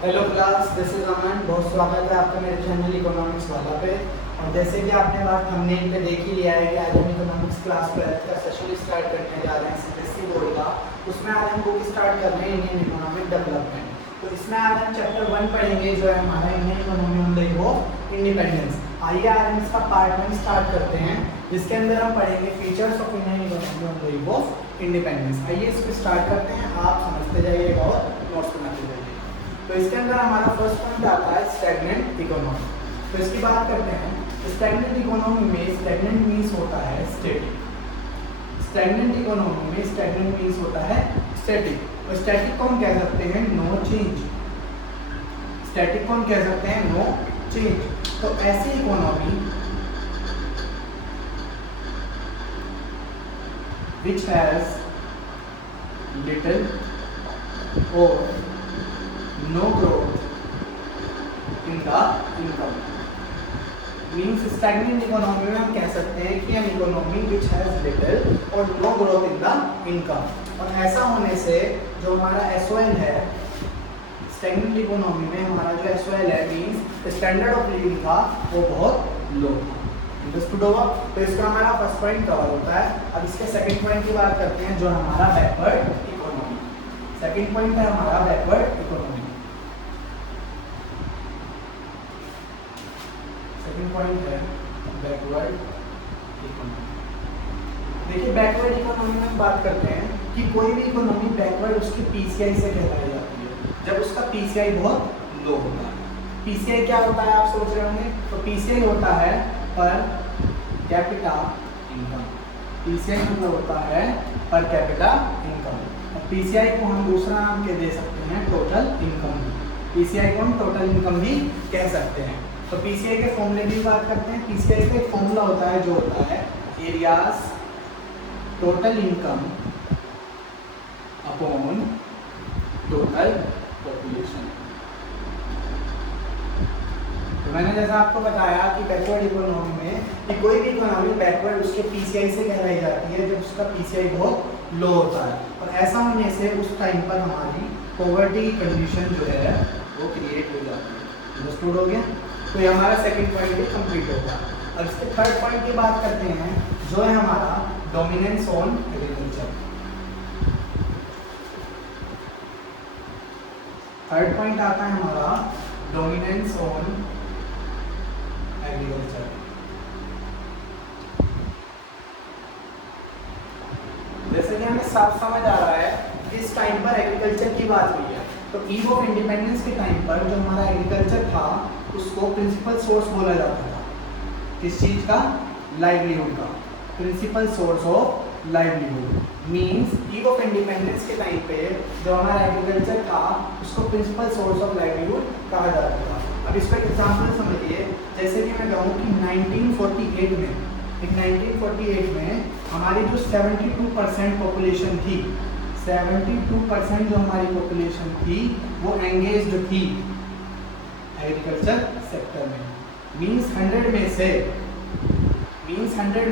Hello class, this is अमन। बहुत स्वागत है आपका मेरे चैनल इकोनॉमिक्स वाला पे। और जैसे कि आपने बात थंबनेल पे देख ही लिया है कि आज हम इकोनॉमिक्स क्लास 12 का सेशन स्टार्ट करने जा रहे हैं सीबीएसई बोर्ड का। उसमें आज हम बुक स्टार्ट कर रहे हैं इंडियन इकोनॉमिक डेवलपमेंट। तो इसमें आज हम चैप्टर 1 पढ़ेंगे जो है हमारा Indian economy on the eve of independence. आइए आज हम इसका पार्ट 1 स्टार्ट करते हैं, जिसके अंदर हम पढ़ेंगे features of Indian economy on the eve of independence. आइए इसको स्टार्ट करते हैं, आप समझते जाइएगा और नोट्स बनाते जाइए। तो इसके अंदर हमारा फर्स्ट पॉइंट आता है स्टैग्नेंट इकोनॉमी। तो इसकी बात करते हैं। स्टैग्नेंट इकोनॉमी में स्टैग्नेंट मींस होता है स्टैटिक। स्टैग्नेंट इकोनॉमी में स्टैग्नेंट मींस होता है स्टैटिक। तो स्टैटिक को हम कह सकते हैं नो चेंज। स्टैटिक को हम कह सकते हैं नो चेंज। तो ऐसी economy which has little or no growth in the income means stagnant economy में हम कह सकते हैं कि an economy which has little or no growth in the income। और ऐसा होने से जो हमारा SOL है stagnant economy में, हमारा जो SOL है मीन्स स्टैंडर्ड ऑफ लिविंग था वो बहुत लो था। अंडरस्टूड होगा। तो इसका हमारा फर्स्ट पॉइंट कवर होता है। अब इसके सेकंड पॉइंट की बात करते हैं जो हमारा बैकवर्ड इकोनॉमी। सेकंड पॉइंट है हमारा बैकवर्ड इकोनॉमी। सेकंड पॉइंट है बैकवर्ड इकोनॉमी। देखिए बैकवर्ड इकोनॉमी में हम बात करते हैं कि कोई भी इकोनॉमी बैकवर्ड उसकी पीसीआई से कहलाई जाती है जब उसका पीसीआई बहुत लो होता है। पीसीआई क्या होता है आप सोच रहे होंगे। तो पीसीआई होता है पर कैपिटा इनकम। पीसीआई मतलब होता है पर कैपिटा इनकम। और पीसीआई को हम दूसरा नाम के दे सकते हैं टोटल इनकम। पीसीआई को हम टोटल इनकम भी कह सकते हैं। तो पीसीआई के फॉर्मूले की बात करते हैं। पीसीआई का एक फॉर्मूला होता है जो होता है areas total income upon total population. तो मैंने जैसा आपको बताया कि बैकवर्ड इकोनॉमी में कि कोई भी इकोनॉमी बैकवर्ड उसके पीसीआई से कहलाई जाती है जब उसका पीसीआई बहुत लो होता है। और ऐसा होने से उस टाइम पर हमारी पॉवर्टी की कंडीशन जो है वो क्रिएट हो जाती है। अंडरस्टूड हो गया। तो ये हमारा सेकंड पॉइंट भी कंप्लीट होगा। अब इसके थर्ड पॉइंट की बात करते हैं जो है हमारा dominance on agriculture. Third point आता है हमारा डोमिनेंस ऑन एग्रीकल्चर। जैसे कि हमें साफ समझ आ रहा है इस टाइम पर एग्रीकल्चर की बात हुई है। तो ईव ऑफ इंडिपेंडेंस के टाइम पर जो हमारा एग्रीकल्चर था उसको प्रिंसिपल सोर्स बोला जाता था। किस चीज का? लाइवलीहुड का। Principal source of livelihood means eve of independence के टाइम पे जो हमारा एग्रीकल्चर था उसको प्रिंसिपल सोर्स ऑफ लाइवलीहुड कहा जाता था। अब इसका एग्जांपल समझिए। जैसे कि मैं कहूँ कि 1948 में हमारी जो 72% पॉपुलेशन थी, 72% जो हमारी पॉपुलेशन थी वो एंगेज्ड थी एग्रीकल्चर सेक्टर में। मींस 100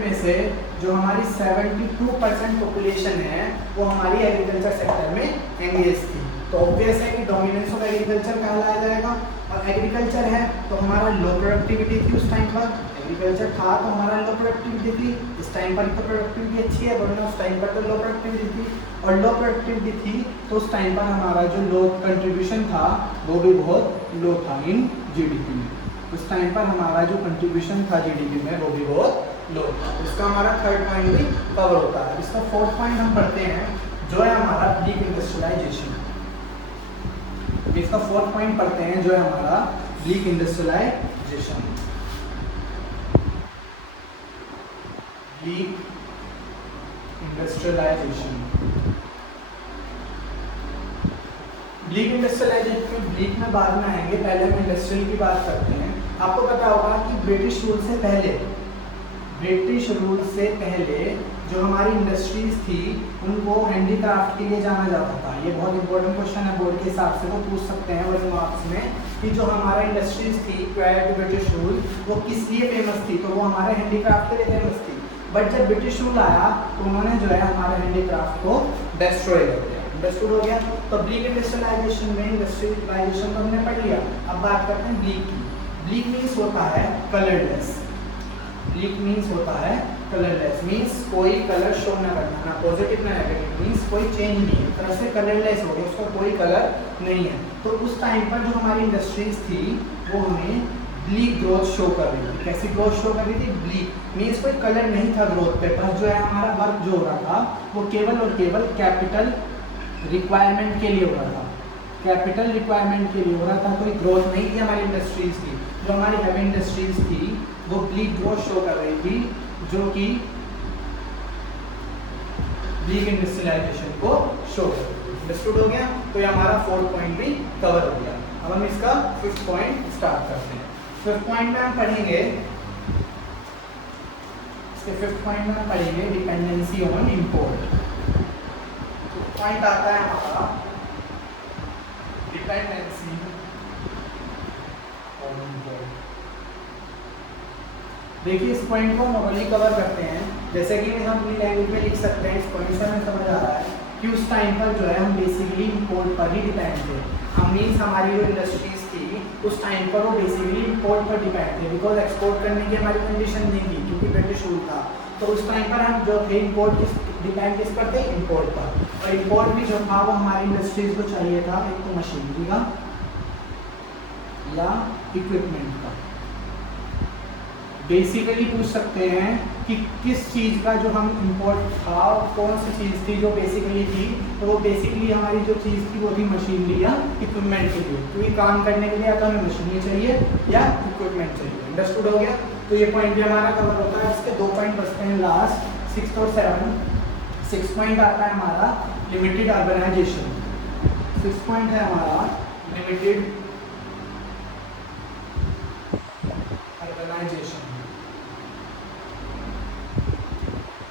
में से जो हमारी 72% पॉपुलेशन है वो हमारी एग्रीकल्चर सेक्टर में एंगेज थी। तो ऑब्वियस है कि डोमिनेंस ऑफ एग्रीकल्चर कहलाया जाएगा। और एग्रीकल्चर है तो हमारा लो प्रोडक्टिविटी थी उस टाइम पर। एग्रीकल्चर था तो हमारा लो प्रोडक्टिविटी थी। इस टाइम पर तो प्रोडक्टिविटी अच्छी है, वरना उस टाइम पर तो लो प्रोडक्टिविटी थी। और लो प्रोडक्टिविटी थी तो उस टाइम पर हमारा जो लो कंट्रीब्यूशन था वो भी बहुत लो था इन जीडीपी में। उस टाइम पर हमारा जो कंट्रीब्यूशन था जीडीपी में वो भी बहुत लो था। इसका हमारा थर्ड पॉइंट भी कवर होता है। इसका फोर्थ पॉइंट हम पढ़ते हैं जो है हमारा ब्लीक इंडस्ट्रियलाइजेशन। इसका फोर्थ पॉइंट पढ़ते हैं जो है हमारा bleak industrialization. Bleak industrialization. Bleak industrialization bleak में बाद में आएंगे, पहले हम इंडस्ट्रियल की बात करते हैं। आपको पता होगा कि ब्रिटिश रूल से पहले जो हमारी इंडस्ट्रीज थी उनको हैंडीक्राफ्ट के लिए जाना जाता था। ये बहुत इंपॉर्टेंट क्वेश्चन है, बोर्ड के हिसाब से वो पूछ सकते हैं वन मार्क्स में कि जो हमारा इंडस्ट्रीज थी प्रायर टू ब्रिटिश रूल वो किस लिए फेमस थी। तो वो हमारे हैंडीक्राफ्ट के लिए फेमस थी। बट जब ब्रिटिश रूल आया तो उन्होंने जो है हमारे हैंडीक्राफ्ट को डिस्ट्रॉय कर दिया। अंडरस्टूड हो गया। तो ब्लीक इंडस्ट्रियलाइजेशन में इंडस्ट्रियलाइजेशन तो हमने पढ़ लिया। अब बात करते हैं ब्लीक की। ब्लीक मीन्स होता है कलरलेस। ब्लीक मीन्स होता है कलरलेस, मीन्स कोई कलर शो ना करना, ना पॉजिटिव ना नेगेटिव, मीन्स कोई चेंज नहीं है, तरह से कलरलेस हो गया, उसका कोई कलर नहीं है। तो उस टाइम पर जो हमारी इंडस्ट्रीज थी वो हमें ब्लीक ग्रोथ शो कर रही थी। कैसी ग्रोथ शो कर रही थी? ब्लीक मीन्स कोई कलर नहीं था ग्रोथ पे, बस जो है हमारा वर्क जो हो रहा था वो केवल और केवल कैपिटल रिक्वायरमेंट के लिए हो रहा था, कैपिटल रिक्वायरमेंट के लिए हो रहा था, कोई ग्रोथ नहीं थी हमारी इंडस्ट्रीज की। जो हमारी हैवी इंडस्ट्रीज थी वो ब्लीक ग्रोथ शो कर रही थी, जो कि ब्लीक इंडस्ट्रियलाइजेशन को शो कर रही थी। अंडरस्टूड हो गया। तो ये हमारा 4th पॉइंट भी कवर हो गया। अब हम इसका 5th पॉइंट स्टार्ट करते हैं। 5th पॉइंट में हम पढ़ेंगे, इसके 5th पॉइंट में हम पढ़ेंगे डिपेंडेंसी ऑन इंपोर्ट। पॉइंट आता है हमारा डिपेंडेंसी ऑन इंपोर्ट। देखिए इस पॉइंट को हम नॉर्मली कवर करते हैं, जैसे कि हम अपनी लैंग्वेज में लिख सकते हैं। इस पॉइंट से हमें समझ आ रहा है कि उस टाइम पर जो है हम बेसिकली इंपोर्ट पर ही डिपेंड थे। हम मीन्स हमारी जो इंडस्ट्रीज थी उस टाइम पर वो बेसिकली इंपोर्ट पर डिपेंड थे, बिकॉज एक्सपोर्ट करने की हमारी कंडीशन नहीं थी क्योंकि ब्रिटिश रूल था। तो उस टाइम पर हम जो थे इंपोर्ट डिपेंड किस पर थे? इंपोर्ट पर। और इंपोर्ट भी जो था वो हमारी इंडस्ट्रीज को चाहिए था, एक तो मशीनरी का या इक्विपमेंट का। बेसिकली पूछ सकते हैं कि किस चीज़ का जो हम इंपोर्ट था, कौन सी चीज़ थी जो बेसिकली थी, तो वो बेसिकली हमारी जो चीज़ थी वो थी मशीनरी या इक्विपमेंट के लिए, क्योंकि काम करने के लिए या तो हमें मशीनरी चाहिए या इक्विपमेंट चाहिए। अंडरस्टूड हो गया। तो ये पॉइंट भी हमारा कवर होता है। इसके 2 पॉइंट बचते हैं लास्ट, 6 और 7। 6 पॉइंट आता है हमारा लिमिटेड अर्बनाइजेशन। 6 पॉइंट है हमारा लिमिटेड अर्बनाइजेशन।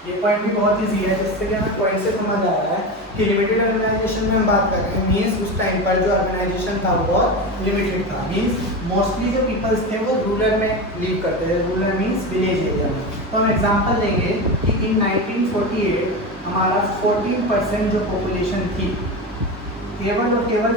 ये पॉइंट भी बहुत ईजी है, जिससे कि हमें पॉइंट से समझ आ रहा है कि लिमिटेड अर्बनाइजेशन में हम बात कर रहे हैं, मीन्स उस टाइम पर जो अर्बनाइजेशन था वो लिमिटेड था, मीन्स मोस्टली जो पीपल्स थे वो रूरल में लीव करते थे। रूरल मीन्स विलेज एरिया में। तो हम एग्जांपल देंगे कि इन 1948 हमारा 14% जो पॉपुलेशन थी, केवल और केवल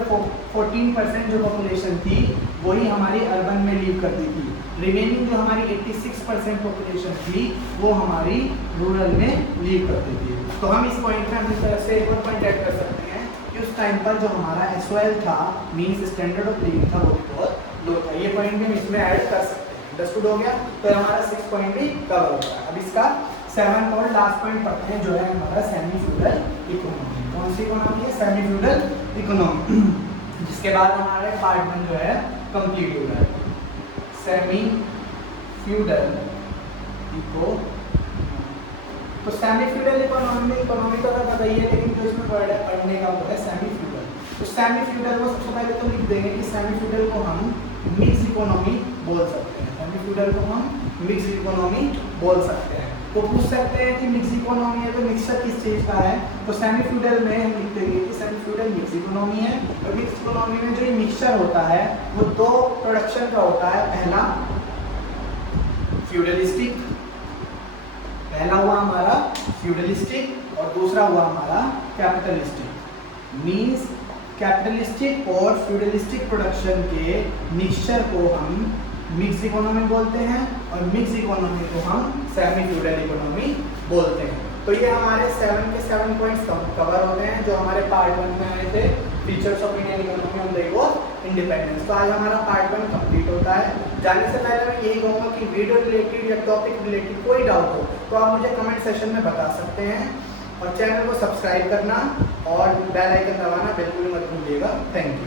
14% जो पॉपुलेशन थी वही हमारी अर्बन में लीव करती थी। रिमेनिंग जो हमारी 86% पॉपुलेशन थी वो हमारी रूरल में लीव करती थी। तो हम इस पॉइंट में अपनी तरफ से एक और पॉइंट ऐड कर सकते हैं कि उस टाइम पर जो हमारा SOL था, मीन्स स्टैंडर्ड ऑफ लिविंग था, वो भी बहुत लो था। ये पॉइंट भी हम इसमें ऐड कर सकते हैं। अंडरस्टूड हो गया। तो हमारा 6 पॉइंट भी कवर होता है। अब इसका 7th और लास्ट पॉइंट पढ़ते हैं, जो है हमारा सेमी फ्यूडल इकोनॉमी। कौन सी इकोनॉमी है? Semi feudal economy. जिसके बाद हमारा पार्ट 1 जो है कंप्लीट हो रहा है। Semi feudal economy. तो सेमी फ्यूडल इकोनॉमी तो पता ही है, लेकिन जो इसमें वर्ड है पढ़ने का वो है सेमी फ्यूडल। तो सेमी फ्यूडल को सबसे पहले तो लिख देंगे कि सेमी फ्यूडल को हम मिक्स इकोनॉमी बोल सकते हैं। सेमी फ्यूडल को हम मिक्स इकोनॉमी बोल सकते हैं। तो पूछ सकते हैं कि मिक्स इकोनॉमी है तो मिक्सचर किस चीज़ का है? तो सेमी फ्यूडल में हम लिख देंगे कि सेमी फ्यूडल मिक्स इकोनॉमी है। और मिक्स इकोनॉमी में जो ये मिक्सचर होता है वो 2 प्रोडक्शन का होता है। पहला फ्यूडलिस्टिक, पहला हुआ हमारा फ्यूडलिस्टिक और दूसरा हुआ हमारा कैपिटलिस्टिक। मीन्स कैपिटलिस्टिक और फ्यूडलिस्टिक प्रोडक्शन के मिक्सचर को हम मिक्स इकोनॉमी बोलते हैं और मिक्स इकोनॉमी को हम सेमी फ्यूडल इकोनॉमी बोलते हैं। तो ये हमारे 7 के 7 पॉइंट्स कवर होते हैं जो हमारे पार्ट 1 में आए थे, features of Indian economy on the eve of independence. तो आज हमारा पार्ट 1 कंप्लीट होता है। जाने से पहले मैं यही कहूँगा कि वीडियो रिलेटेड या टॉपिक रिलेटेड कोई डाउट हो तो आप मुझे कमेंट सेशन में बता सकते हैं। और चैनल को सब्सक्राइब करना और बेल आइकन दबाना बिल्कुल मत भूलिएगा। Thank you.